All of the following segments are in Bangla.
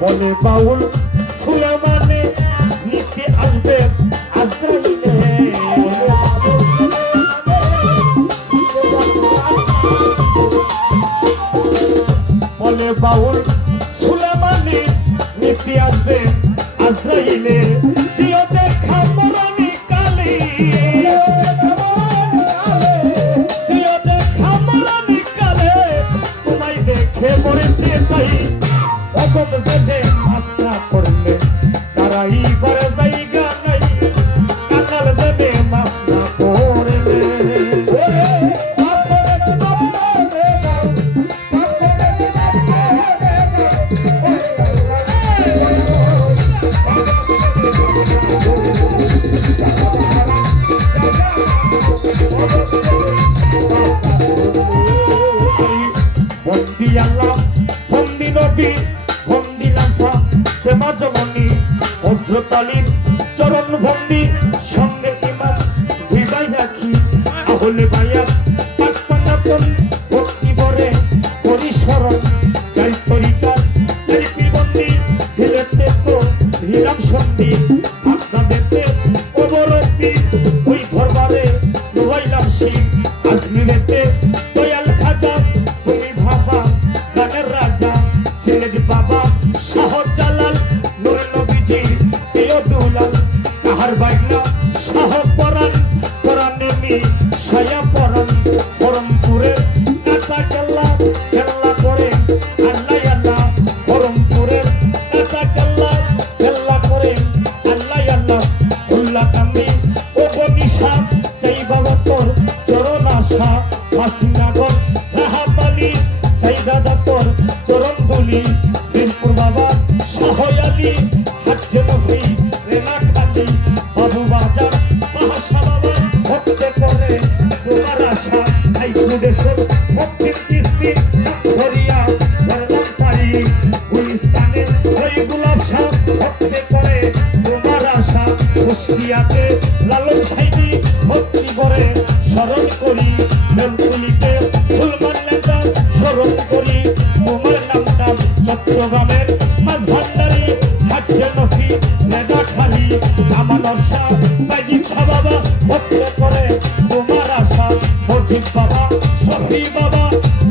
বলে বাউল সুলেমানে নিচে আসবে আজরাইলে বলে বাউল সুলেমানে নিচে আসবে আজরাইলে দিও দেখা মরণি কালে দিও দেখা মরণি কালে তোমায় দেখে মরেছে তাই অগম বেঁধে মাত্রা করলে তারাই করে জায়গা নাই কাকাল দেবে মাত্রা করলে বন্দি আল্লাহ বন্দি নবী বন্দি নামা প্রেমা জমনি হযরত আলীর চরণ বন্দি সঙ্গে ইমাম দুই ভাই রাখি আহলে বায়াত পাক পানাতন ভক্তি বরে পরিসরণ যাই তরিকা যাই বন্দি ঢেলেতে তো হিরাম সন্ধি আপনাদেরতে অবরতি ওই ঘরবারে দোয়াইলাম শিব আজমিরেতে দয়াল খাজা তুমি ভাবা গানের রাজা সিলেট বাবা শাহজালাল নূর নবীজি প্রিয় দুলাল কাহার বাইনা শাহ পরাণ পরাণেমি ছায়া পরাণ বরমপুরের কাঁচা কেল্লা কেল্লা করে আল্লাহ আল্লাহ বরমপুরের কাঁচা কেল্লা কেল্লা করে আল্লাহ আল্লাহ উল্লা কান্দি ও বনিশা চাই বাবা তোর চরণ আশা মাসিনাগর রাহাতালি চাই দাদা তোর চরণ দুলি বীরপুর বাবা শাহয়ালি হাজে নবী রেনা খালি বাবু বাজার মহাশা বাবা ভক্তে করে তোমার আশা আই সুদেশের ভক্তির কিস্তি ধরিয়া ধরলাম পারি গুলিস্তানে ওই গুলাব শাহ ভক্তে করে তোমার আশা কুষ্টিয়াতে লালন সাইদি ভক্তি করে স্মরণ করি বেলকুলিতে সুলমান নেতা স্মরণ করি তোমার নামটা চট্টগ্রামের মাঝ ভান্ডারি হাজে নফি লেদা খালি আমার নরসা বাইজিৎসা বাবা ভক্ত করে তোমার আশা মজিদ বাবা শফি বাবা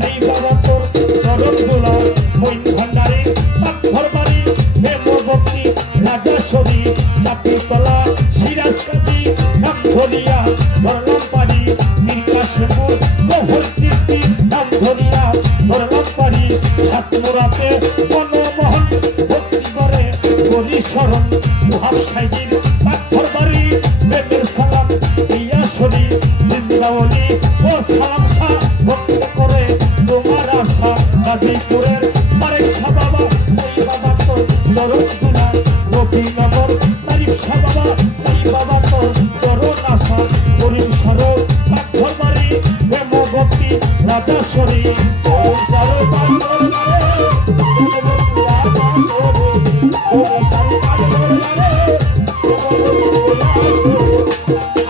এই বাবা তোর চরণ গুলা মইন ভান্ডারী পাথর বাড়ি প্রেম ভক্তি রাজা শরী চাপিতলা সিরাজ কাজী নাম ধরিয়া ধরলাম পারি নীলকাশপুর গহর কীর্তি নাম ধরিয়া ধরলাম পারি সাতমুরাতে মনমোহন ভক্তি করে করি স্মরণ মুহাব সাইজির পাথর বাড়ি প্রেমের সালাম ইয়া শরী জিন্দাওয়ালি ও সালাম শাহ ভক্তি করে তোমার আশা গাজীপুরের মারেক শাহ বাবা এই বাবা তোর চরণ গুলা রবিনগর তারিফ শাহ বাবা এই বাবা তোর চরণ আশা করিম সরোর পাথর বাড়ি প্রেম ভক্তি রাজা শরী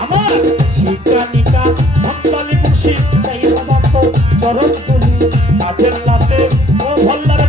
আমার শিকা নিকা মন্দালি মুশি এই বাবা তোর চরণ তুলি তাদের